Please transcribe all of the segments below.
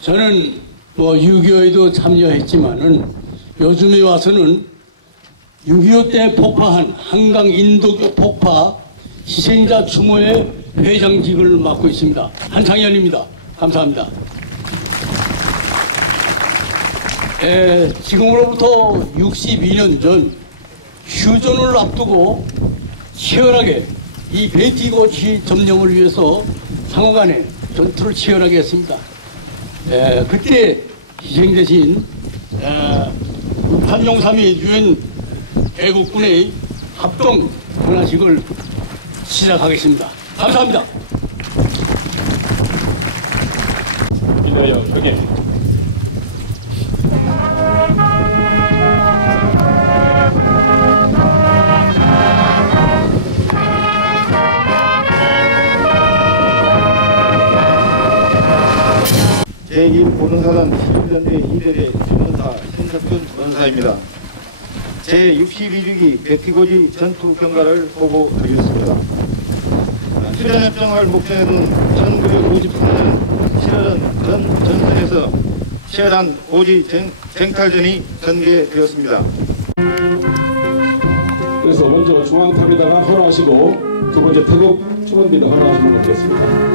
저는 뭐 6.25에도 참여했지만은 요즘에 와서는 6.25 때 폭파한 한강 인도교 폭파 희생자 추모의 회장직을 맡고 있습니다. 한창현입니다. 감사합니다. 에, 지금으로부터 62년 전 휴전을 앞두고 치열하게 이 베티고치 점령을 위해서 상호 간에 전투를 치열하게 했습니다. 에, 그때 희생되신 에, 한용삼이 유엔 애국군의 합동 문화식을 시작하겠습니다. 감사합니다. 에 제1 보능사단 11년대 이대대 주문사 현석준 원사입니다. 제62주기 백티고지 전투 경과를 보고 드리겠습니다. 수련협정을 목전에 둔 1954년 7월 전 전선에서 치열한 고지 쟁, 쟁탈전이 전개되었습니다. 그래서 먼저 중앙탑에다가 헌화하시고 두 번째 태국 주문비도 헌화하시면 되겠습니다.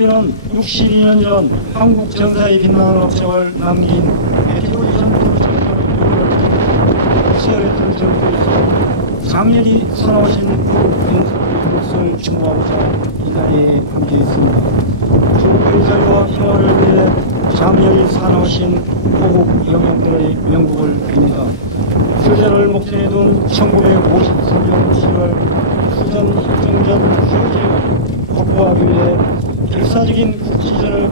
우리는 62년 전 한국 전사의 빛나는 업적을 남긴 메티고리 전투 전투를 치열했던 전투에서 장렬히 선하신 그 용서의 것을 추모하고자 이 자리에 함께 있습니다. 주의자와 평화를 위해 장렬히 사나우신 호국 영령들의 명복을 빕니다. 휴전을 목전에 둔 1953년 7월 휴전 협정전 휴전을 확보하기 위해 결사적인 국지전을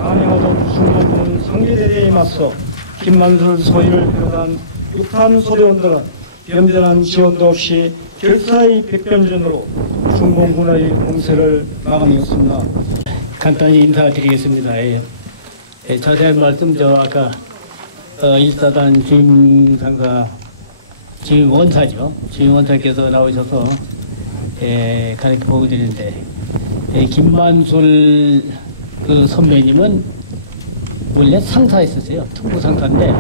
중공군 상계대대에 맞서 김만술 소위를 비롯한 육탄 소대원들은 변변한 지원도 없이 결사의 백변전으로 중공군의 공세를 마감했습니다. 간단히 인사드리겠습니다. 예. 예, 자세한 말씀 저 아까 어, 일사단 주임 상사 주임 원사죠. 주임 원사께서 나오셔서 예, 가르쳐 보고 드리는데 예, 김만술 그 선배님은 원래 상사였었어요. 특무 상사인데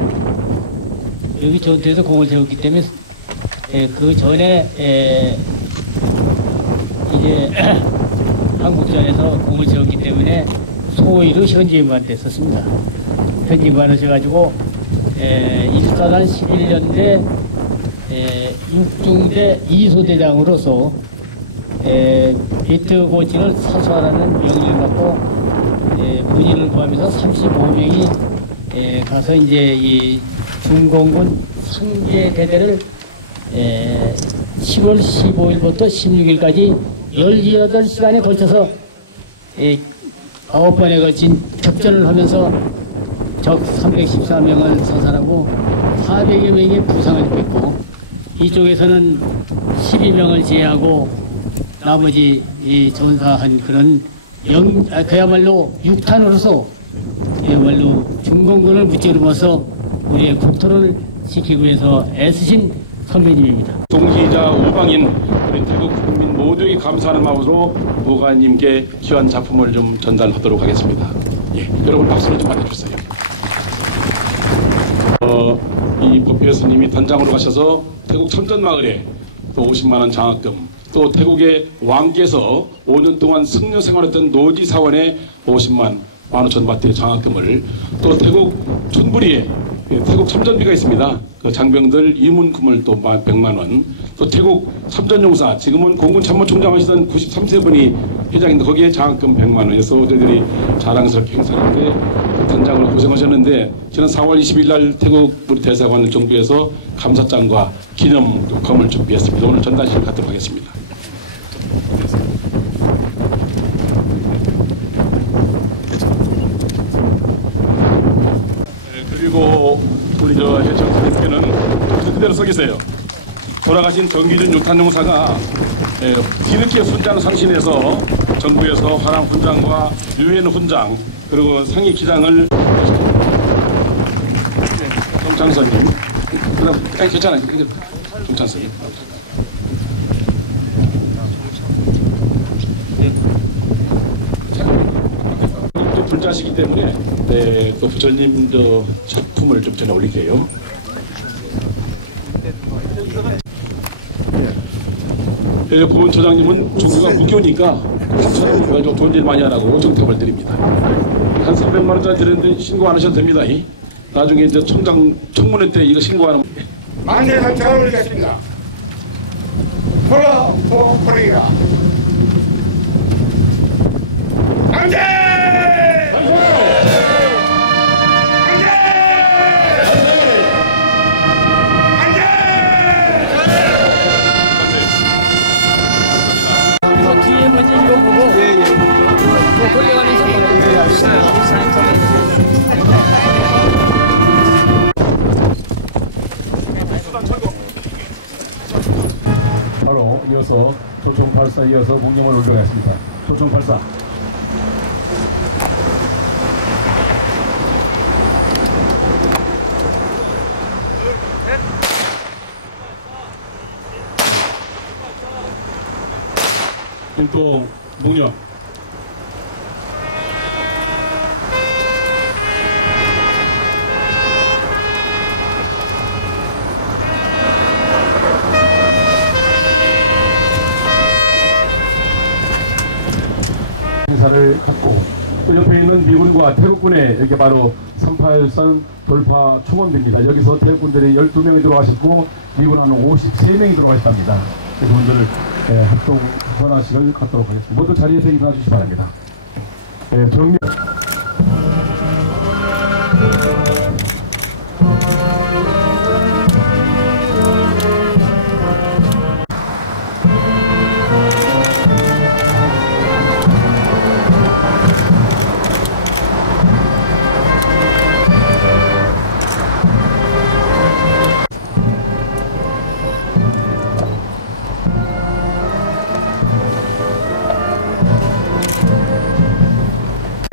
여기 전투에서 공을 세웠기 때문에 예, 그 전에 예, 이제 한국전에서 공을 세웠기 때문에 소위로 현지임관대 썼습니다. 현지임관 하셔가지고 에, 일사단 11년대 에, 6중대 2소대장으로서 에, 비트 고칭을 사수하라는 명령을 받고 에, 군인을 구하면서 35명이 에, 가서 이제 이 중공군 상계 대대를 에, 10월 15일부터 16일까지 18시간에 걸쳐서 이 아홉 번에 걸친 접전을 하면서 적 314명을 사살하고 400여 명이 부상을 입고 이쪽에서는 12명을 제외하고 나머지 이 전사한 그런 영, 아, 그야말로 육탄으로서 그야말로 중공군을 무찌르면서 우리의 국토를 지키기 위해서 애쓰신 선배님입니다. 동지이자 우방인 우리 태국 국민 모두에게 감사하는 마음으로 보관님께 귀한 작품을 좀 전달하도록 하겠습니다. 예, 여러분 박수를 좀 받아주세요. 어, 이 법회 스님이 단장으로 가셔서 태국 첨전마을에 또 50만 원 장학금, 또 태국의 왕께서 5년 동안 승려 생활했던 노지 사원에 50만 15,000 바트의 장학금을 또 태국 촌부리에 예, 태국 참전비가 있습니다. 그 장병들 이문금을 또 100만 원, 또 태국 참전용사 지금은 공군 참모총장 하시던 93세 분이 회장인데 거기에 장학금 100만 원에서 저희들이 자랑스럽게 행사하는데 그 단장으로 고생하셨는데 지난 4월 20일 날 태국 우리 대사관 정부에서 감사장과 기념검을 준비했습니다. 오늘 전단식을 갖도록 하겠습니다. 네, 그리고 우리 저 해청 선생님께는 그대로 서 계세요. 돌아가신 정기준 육탄용사가 예, 뒤늦게 훈장 상신해서 정부에서 화랑 훈장과 유엔 훈장 그리고 상위 기장을 정창선님. 그다음 아니 괜찮아요. 정창선님. 또 불자시기 때문에 네, 또 부처님 저 작품을 좀 전해 올릴게요. 예, 보훈처장님은 종교가 무교니까 가지고 돈일 많이 하라고 정답을 드립니다. 한 300만 원짜리 드렸는데 신고 안 하셔도 됩니다. 이. 나중에 이제 청장 청문회 때 이거 신고하는 만세 상차를 올리겠습니다. 폴라 포폴이가 만세! 이어서 조총 발사 이어서 공룡을 올려가겠습니다. 조총 발사. 또 목련. 있는 미군과 태국군의 이렇게 바로 38선 돌파 초원대입니다. 여기서 태국군들이 12명이 들어가시고 미군은 53명이 들어가셨답니다. 그분들을 예, 합동 선화식을 갖도록 하겠습니다. 모두 자리에서 일어나 주시기 바랍니다. 예, 정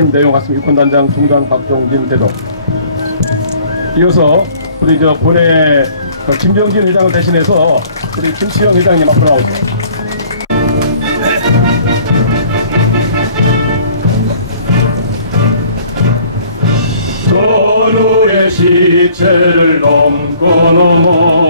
면 내용 같습니다. 육군단장 중장 박종진 대도. 이어서 우리 저 본회 그 김병진 회장을 대신해서 우리 김치영 회장님 앞으로 나오세요. 시체를 넘고 넘어